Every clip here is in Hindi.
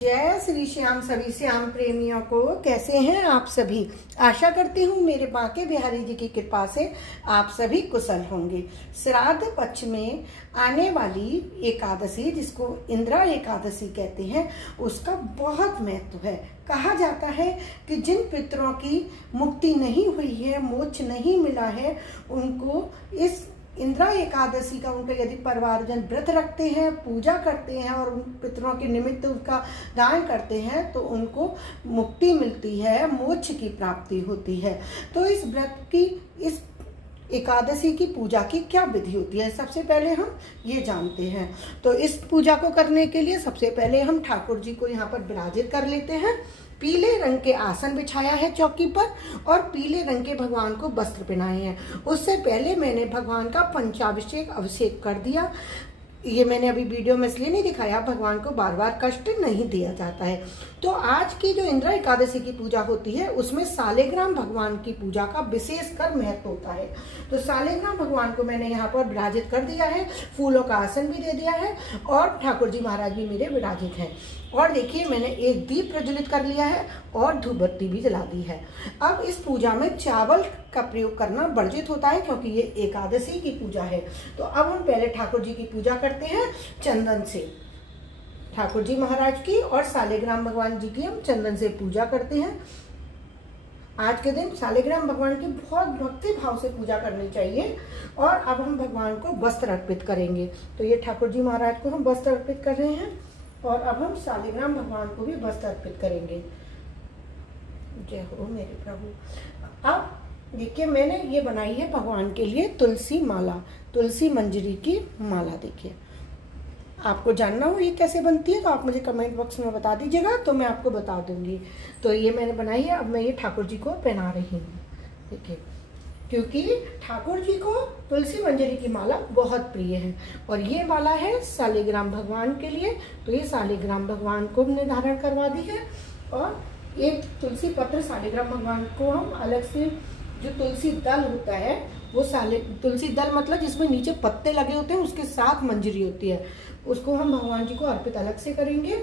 जय श्री श्याम सभी श्याम प्रेमियों को। कैसे हैं आप सभी? आशा करती हूँ मेरे बांके बिहारी जी की कृपा से आप सभी कुशल होंगे। श्राद्ध पक्ष में आने वाली एकादशी, जिसको इंदिरा एकादशी कहते हैं, उसका बहुत महत्व है। कहा जाता है कि जिन पितरों की मुक्ति नहीं हुई है, मोक्ष नहीं मिला है, उनको इस इंदिरा एकादशी का, उनका यदि परिवारजन व्रत रखते हैं, पूजा करते हैं और उन पितरों के निमित्त उनका दान करते हैं, तो उनको मुक्ति मिलती है, मोक्ष की प्राप्ति होती है। तो इस व्रत की, इस एकादशी की पूजा की क्या विधि होती है, सबसे पहले हम ये जानते हैं। तो इस पूजा को करने के लिए सबसे पहले हम ठाकुर जी को यहाँ पर विराजित कर लेते हैं। पीले रंग के आसन बिछाया है चौकी पर और पीले रंग के भगवान को वस्त्र पहनाए हैं। उससे पहले मैंने भगवान का पंचाभिषेक अभिषेक कर दिया। ये मैंने अभी वीडियो में इसलिए नहीं दिखाया, भगवान को बार बार कष्ट नहीं दिया जाता है। तो आज की जो इंदिरा एकादशी की पूजा होती है, उसमें सालिग्राम भगवान की पूजा का विशेषकर महत्व होता है। तो सालिग्राम भगवान को मैंने यहाँ पर विराजित कर दिया है, फूलों का आसन भी दे दिया है और ठाकुर जी महाराज भी मेरे विराजित हैं। और देखिए, मैंने एक दीप प्रज्वलित कर लिया है और धूप बत्ती भी जला दी है। अब इस पूजा में चावल का प्रयोग करना वर्जित होता है, क्योंकि ये एकादशी की पूजा है। तो अब हम पहले ठाकुर जी की पूजा करते हैं चंदन से। ठाकुर जी महाराज की और सालिग्राम भगवान जी की हम चंदन से पूजा करते हैं। आज के दिन सालिग्राम भगवान की बहुत भक्ति भाव से पूजा करनी चाहिए। और अब हम भगवान को वस्त्र अर्पित करेंगे। तो ये ठाकुर जी महाराज को हम वस्त्र अर्पित कर रहे हैं और अब हम सालिग्राम भगवान को भी वस्त्र अर्पित करेंगे। जय हो मेरे प्रभु। अब देखिए, मैंने ये बनाई है भगवान के लिए तुलसी माला, तुलसी मंजरी की माला। देखिए, आपको जानना हो ये कैसे बनती है तो आप मुझे कमेंट बॉक्स में बता दीजिएगा, तो मैं आपको बता दूंगी। तो ये मैंने बनाई है। अब मैं ये ठाकुर जी को पहना रही हूँ। देखिए, क्योंकि ठाकुर जी को तुलसी मंजरी की माला बहुत प्रिय है और ये माला है सालिग्राम भगवान के लिए। तो ये सालिग्राम भगवान को हमने धारण करवा दी है। और एक तुलसी पत्र सालिग्राम भगवान को हम अलग से, जो तुलसी दल होता है वो तुलसी दल मतलब जिसमें नीचे पत्ते लगे होते हैं, उसके साथ मंजरी होती है, उसको हम भगवान जी को अर्पित अलग से करेंगे।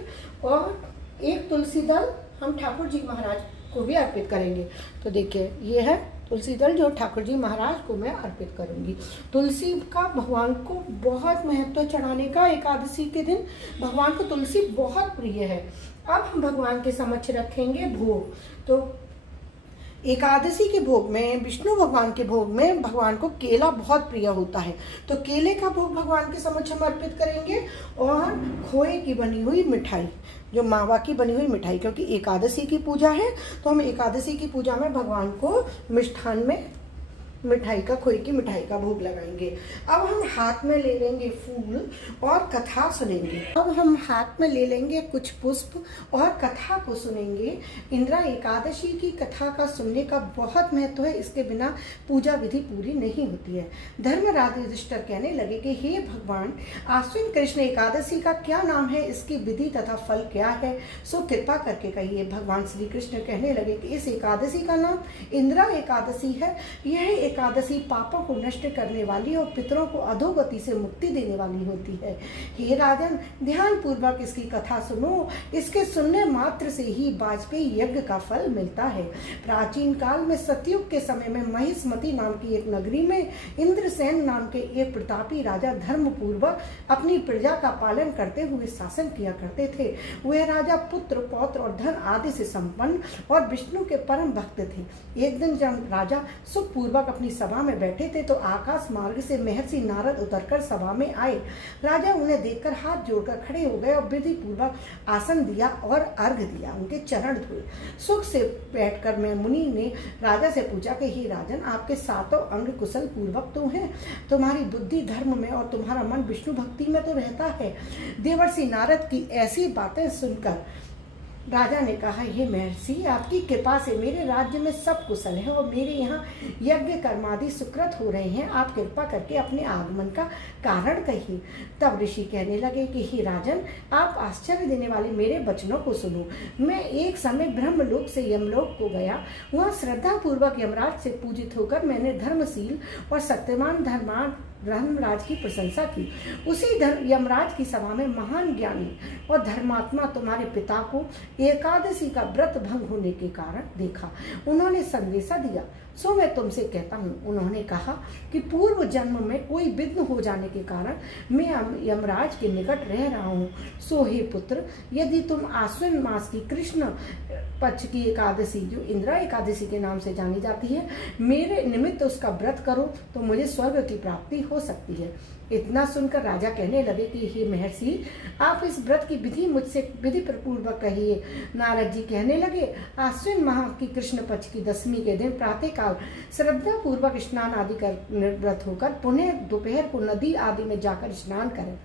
और एक तुलसी दल हम ठाकुर जी महाराज को भी अर्पित करेंगे। तो देखिए, ये है तुलसी दल जो ठाकुर जी महाराज को मैं अर्पित करूंगी। तुलसी का भगवान को बहुत महत्व चढ़ाने का। एकादशी के दिन भगवान को तुलसी बहुत प्रिय है। अब हम भगवान के समक्ष रखेंगे भोग। तो एकादशी के भोग में, विष्णु भगवान के भोग में भगवान को केला बहुत प्रिय होता है। तो केले का भोग भगवान के समक्ष हम अर्पित करेंगे और खोए की बनी हुई मिठाई, जो मावा की बनी हुई मिठाई, क्योंकि एकादशी की पूजा है तो हम एकादशी की पूजा में भगवान को मिष्ठान में मिठाई का, खोए की मिठाई का भोग लगाएंगे। अब हम हाथ में ले लेंगे फूल और कथा सुनेंगे। अब हम हाथ में ले लेंगे कुछ पुष्प और कथा को सुनेंगे। इंदिरा एकादशी की कथा का सुनने का बहुत महत्व है, इसके बिना पूजा विधि पूरी नहीं होती है। धर्मराज युधिष्ठिर कहने लगे कि हे भगवान, आश्विन कृष्ण एकादशी का क्या नाम है, इसकी विधि तथा फल क्या है, सो कृपा करके कहिए। भगवान श्री कृष्ण कहने लगे कि इस एकादशी का नाम इंदिरा एकादशी है। यह एकादशी पापों को नष्ट करने वाली और पितरों को अधोगति से मुक्ति देने वाली होती है। हे राजन, ध्यान पूर्वक इसकी कथा सुनो। इसके सुनने मात्र से ही वाजपेयी यज्ञ का फल मिलता है। प्राचीन काल में सतयुग के समय में महिष्मती नाम की एक नगरी में इंद्रसेन नाम के एक प्रतापी राजा धर्म पूर्वक अपनी प्रजा का पालन करते हुए शासन किया करते थे। वह राजा पुत्र, पौत्र और धन आदि से संपन्न और विष्णु के परम भक्त थे। एक दिन जब राजा सुखपूर्वक अपनी सभा में बैठे थे तो आकाश मार्ग से महर्षि नारद उतरकर सभा में आए। राजा उन्हें देखकर हाथ जोड़कर खड़े हो गए और विधि पूर्वक आसन दिया और अर्घ्य दिया, उनके चरण धोए। सुख से बैठकर मैं मुनि ने राजा से पूछा कि हे राजन, आपके सातों अंग कुशल पूर्वक तो हैं, तुम्हारी बुद्धि धर्म में और तुम्हारा मन विष्णु भक्ति में तो रहता है। देवर्षि नारद की ऐसी बातें सुनकर राजा ने कहा, हे महर्षि, आपकी कृपा से मेरे राज्य में सब कुशल है और मेरे यहाँ यज्ञ कर्मादि सुकृत हो रहे हैं। आप कृपा करके अपने आगमन का कारण कहिए। तब ऋषि कहने लगे कि हे राजन, आप आश्चर्य देने वाले मेरे वचनों को सुनो। मैं एक समय ब्रह्मलोक से यमलोक को गया। वहाँ श्रद्धा पूर्वक यमराज से पूजित होकर मैंने धर्मशील और सत्यवान धर्मराज की प्रशंसा की। उसी यमराज की सभा में महान ज्ञानी और धर्मात्मा तुम्हारे पिता को एकादशी का व्रत भंग होने के कारण देखा। उन्होंने संदेशा दिया, सो मैं तुमसे कहता हूँ। उन्होंने कहा कि पूर्व जन्म में कोई विघ्न हो जाने के कारण मैं यमराज के निकट रह रहा हूँ। सो हे पुत्र, यदि तुम आश्विन मास की कृष्ण पक्ष की एकादशी, जो इंदिरा एकादशी के नाम से जानी जाती है, मेरे निमित्त उसका व्रत करो तो मुझे स्वर्ग की प्राप्ति हो सकती है। इतना सुनकर राजा कहने लगे कि हे महर्षि, आप इस व्रत की विधि मुझसे विधि पूर्वक कहिए। नारद जी कहने लगे, आश्विन माह की कृष्ण पक्ष की दशमी के दिन प्रातः काल श्रद्धा पूर्वक स्नान आदि कर निवृत्त होकर पुनः दोपहर को नदी आदि में जाकर स्नान करें।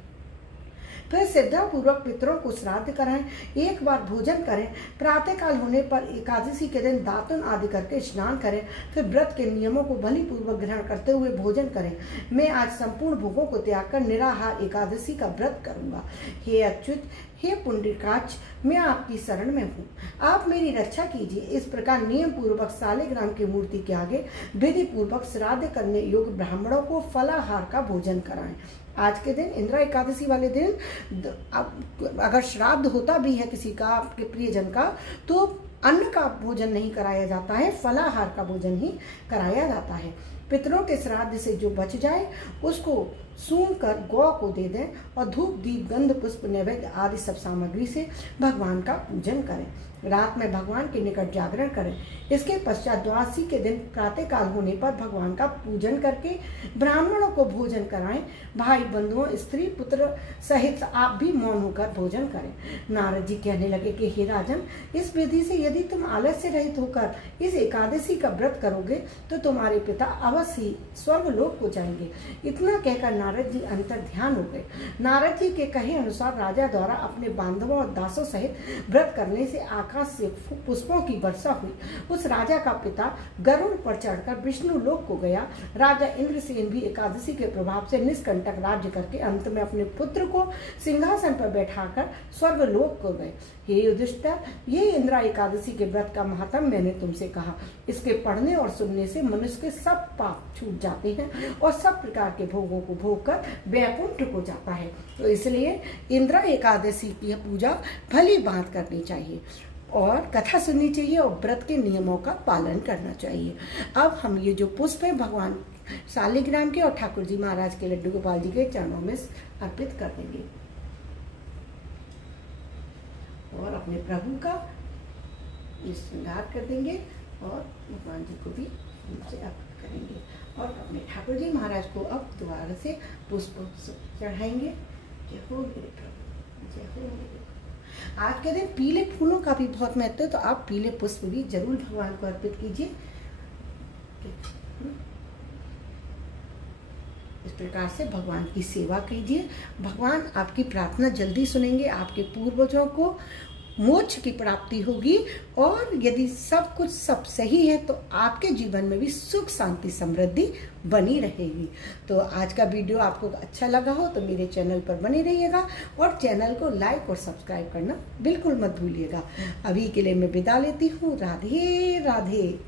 फिर श्रद्धा पूर्वक पितरों को श्राद्ध कराएं, एक बार भोजन करें। प्रातः काल होने पर एकादशी के दिन दातुन आदि करके स्नान करें। फिर व्रत के नियमों को बलि पूर्वक ग्रहण करते हुए भोजन करें। मैं आज संपूर्ण भोगों को त्याग कर निराहार एकादशी का व्रत करूंगा। हे अच्युत, हे पुंडरीकाक्ष, मैं आपकी शरण में हूँ, आप मेरी रक्षा कीजिए। इस प्रकार नियम पूर्वक सालिग्राम की मूर्ति के आगे विधि पूर्वक श्राद्ध करने योग्य ब्राह्मणों को फलाहार का भोजन कराएं। आज के दिन इंदिरा एकादशी वाले दिन अगर श्राद्ध होता भी है किसी का, आपके प्रियजन का, तो अन्न का भोजन नहीं कराया जाता है, फलाहार का भोजन ही कराया जाता है। पितरों के श्राद्ध से जो बच जाए उसको सूंघ कर गौ को दे दें और धूप दीप गंध पुष्प नैवेद्य आदि सब सामग्री से भगवान का पूजन करें। रात में भगवान के निकट जागरण करें। इसके पश्चात द्वादशी के दिन प्रातः काल होने पर भगवान का पूजन करके ब्राह्मणों को भोजन कराएं। भाई बंधुओं, स्त्री पुत्र सहित आप भी मौन होकर भोजन करें। नारद जी कहने लगे कि हे राजन, इस विधि से यदि तुम आलस्य रहित होकर इस एकादशी का व्रत करोगे तो तुम्हारे पिता अवश्य ही स्वर्गलोक को जाएंगे। इतना कहकर नारद जी अंतर ध्यान हो गए। नारद जी के कहे अनुसार राजा द्वारा अपने बांधवों और दासों सहित व्रत करने से आकाश से पुष्पों की वर्षा हुई। उस राजा का पिता गरुड़ पर चढ़कर विष्णु लोक को गया। राजा इंद्रसेन भी एकादशी के प्रभाव से निष्कंटक राज्य करके अंत में अपने पुत्र को सिंहासन पर बैठाकर स्वर्गलोक को गए। हे युधिष्ठिर, ये इंदिरा एकादशी के व्रत का महात्म मैंने तुमसे कहा। इसके पढ़ने और सुनने से मनुष्य के सब पाप छूट जाते हैं और सब प्रकार के भोगों को भोग कर वैकुंठ को जाता है। तो इसलिए इंदिरा एकादशी की पूजा भली भांति करनी चाहिए और कथा सुननी चाहिए और व्रत के नियमों का पालन करना चाहिए। अब हम ये जो पुष्प है भगवान शालिग्राम के और ठाकुर जी महाराज के लड्डू गोपाल जी के चरणों में अर्पित कर देंगे और अपने प्रभु का श्रृंगार कर देंगे और भगवान जी को भी उनसे अर्पित करेंगे और अपने ठाकुर जी महाराज को अब दोबारा से पुष्प चढ़ाएंगे। जय हो मेरे प्रभु, जय हो मेरे। आज के दिन पीले फूलों का भी बहुत महत्व है, तो आप पीले पुष्प भी जरूर भगवान को अर्पित कीजिए। इस प्रकार से भगवान की सेवा कीजिए। भगवान आपकी प्रार्थना जल्दी सुनेंगे। आपके पूर्वजों को मोक्ष की प्राप्ति होगी और यदि सब कुछ सब सही है तो आपके जीवन में भी सुख शांति समृद्धि बनी रहेगी। तो आज का वीडियो आपको अच्छा लगा हो तो मेरे चैनल पर बने रहिएगा और चैनल को लाइक और सब्सक्राइब करना बिल्कुल मत भूलिएगा। अभी के लिए मैं विदा लेती हूँ। राधे राधे।